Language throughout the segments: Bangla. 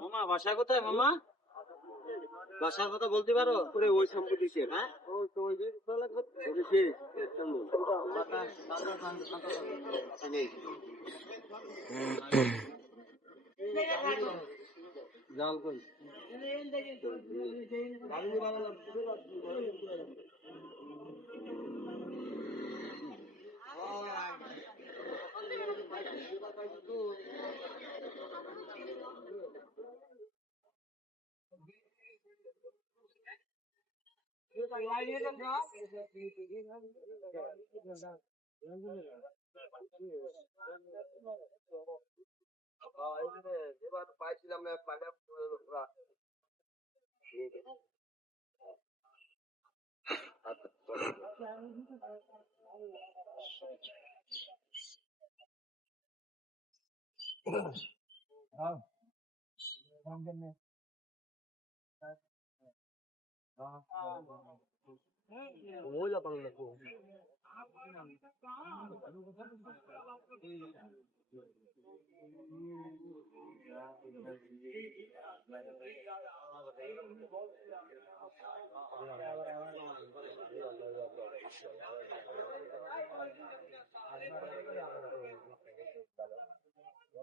মামা বাসা কোথায় মামা বাসার কথা বলতে পারো পুরো ওই সম্পত্তি সে হ্যাঁ জাল কই এবার পাইছিলাম না পাইলাম লাপান লাগবো ওঠেন দাঁড়ান দাঁড়ান লাভলো ওই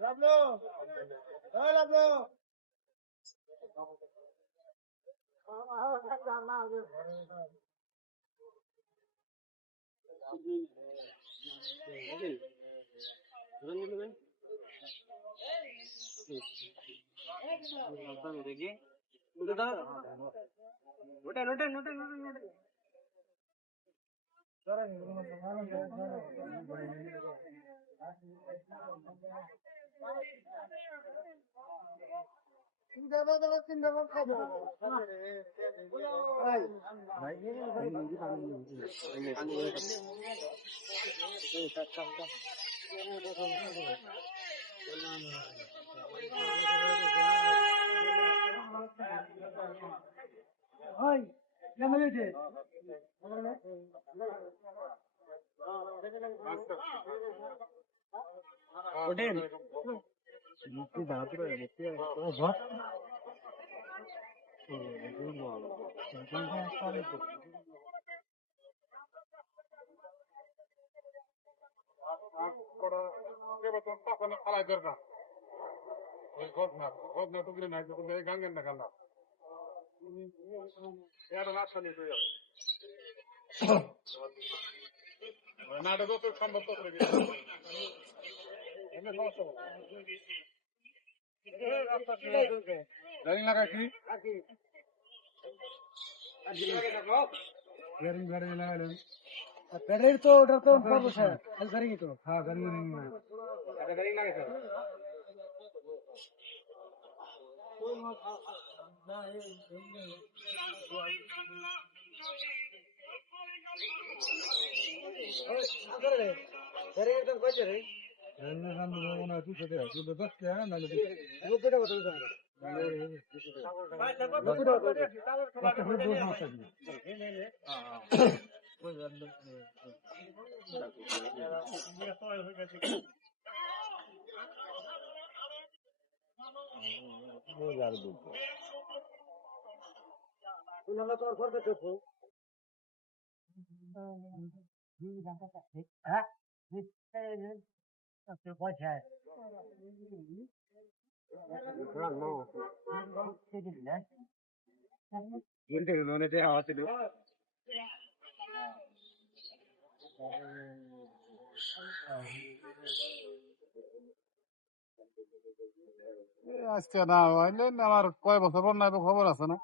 ভাবনা খাব ভাই কেমন হয়েছে ওঠেন ফালাই দরকার ওই ঘটনা ঘটনা টুকরে গান্না এটা না শুনি তুই নাটক সম্ভব তত রেখে এমনি সমস্যা হবে। জানি না কাকি গাড়ি গাড়ি লাগাইলেন ব্যাটারি তো ওটা তো পাবো স্যার গাড়ি তো হ্যাঁ গাড়ি গাড়ি লাগাইছে একদম কইছে রে এমনি সামনে মনে হয় দুশো টাকা দুশো দশ টাকা নাহলে নব্বই টাকা তো স্যার নব্বই টাকা কইছে তোমার ফোন করতে হ্যাঁ আজকে না হইলে আমার কয় বছর না খবর আছে না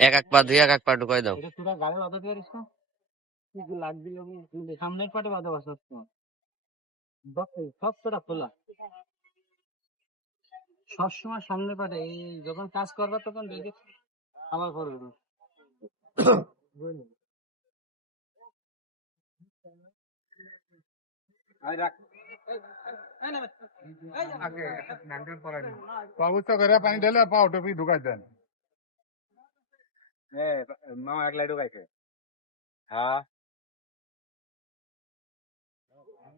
এক এক পা দুই, এক এক পা ঢুকাই দাও। সামনের পাটে খোলা সবসময় সামনে পাটে যখন কাজ করবা তখন দেখে আবার ঘরে না। পাউচ করে পানি ঢেলে পাও টপি ঢুকাই দেন। মা একলাই ঢুকাইছে। হ্যাঁ?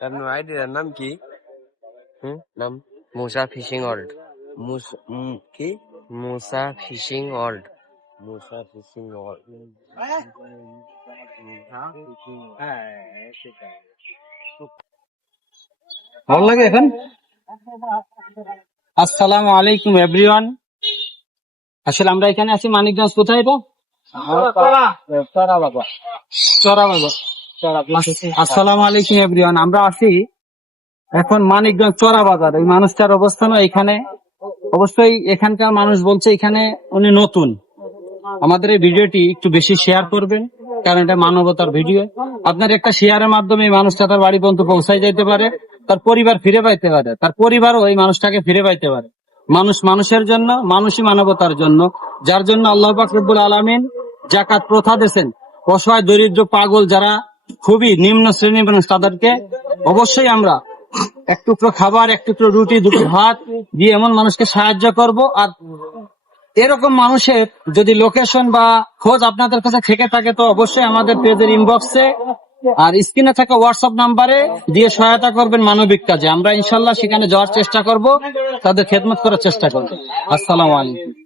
আপনার আইডিয়ার নাম কি? হুম? নাম মুসা ফিশিং ওয়ার্ল্ড। মুস কি? Musa fishing world. Musa fishing world. ভালো লাগে এখন? আসসালামু আলাইকুম এভরিওয়ান আসলে আমরা এখানে আছি মানিকগঞ্জ। কোথায় এটা? চরা বাবা। চরা বাবা আসসালামু আলাইকুম এভরিওয়ান আমরা আছি এখন মানিকগঞ্জ চরা বাজার। এই মানুষটার অবস্থানও এখানে। অবশ্যই এখানকার মানুষ বলছে এখানে উনি নতুন। আমাদের এই ভিডিওটি একটু বেশি শেয়ার করবেন, কারণ এটা মানবতার ভিডিও। আপনার একটা শেয়ারের মাধ্যমে এই মানুষটা তার বাড়ি পর্যন্ত পৌঁছায় যেতে পারে, তার পরিবার ফিরে পাইতে পারে, তার পরিবারও এই মানুষটাকে ফিরে পাইতে পারে। মানুষ মানুষের জন্য, মানুষই মানবতার জন্য। যার জন্য আল্লাহ পাকরবুল আলমিন জাকাত প্রথা দিয়েছেন। অসহায়, দরিদ্র, পাগল যারা খুবই নিম্ন শ্রেণির মানুষ তাদেরকে অবশ্যই আমরা এক টুকরো খাবার, এক টুকরো রুটি, দুটো ভাত দিয়ে এমন মানুষকে সাহায্য করব। আর এরকম মানুষের যদি লোকেশন বা খোঁজ আপনাদের কাছে থেকে থাকে, তো অবশ্যই আমাদের পেজের ইনবক্সে আর স্ক্রিনে থাকা হোয়াটসঅ্যাপ নাম্বারে দিয়ে সহায়তা করবেন মানবিক কাজে। আমরা ইনশাল্লাহ সেখানে যাওয়ার চেষ্টা করব। তাদের খেদমত করার চেষ্টা করব। আসসালামু আলাইকুম।